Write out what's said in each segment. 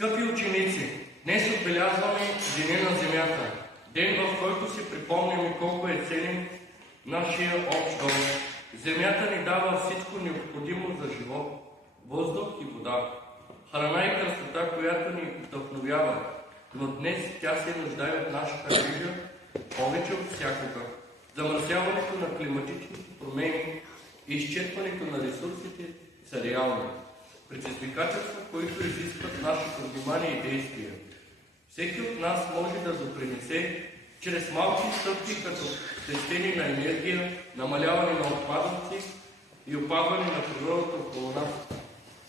Скъпи ученици, днес отбелязваме Деня на Земята, ден, в който си припомняме колко е ценен нашия общ дом. Земята ни дава всичко необходимо за живот, въздух и вода, храна и красота, която ни вдъхновява, но днес тя се нуждае от нашата грижа повече от всякога. Замърсяването на климатичните промени и изчерпването на ресурсите са реални предизвикателства, които изискват нашето внимание и действия. Всеки от нас може да допринесе чрез малки стъпки, като спестение на енергия, намаляване на отпадъци и опазване на природата около нас.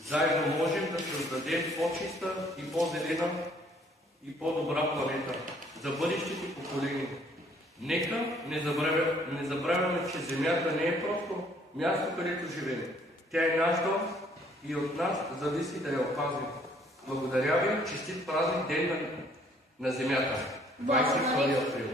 Заедно можем да създадем по-чиста и по-зелена и по-добра планета за бъдещите поколения. Нека не забравяме, че Земята не е просто място, където живеем. Тя е наш дом и от нас зависи да я опазим. Благодаря ви, честит празник Ден на Земята, 22 април.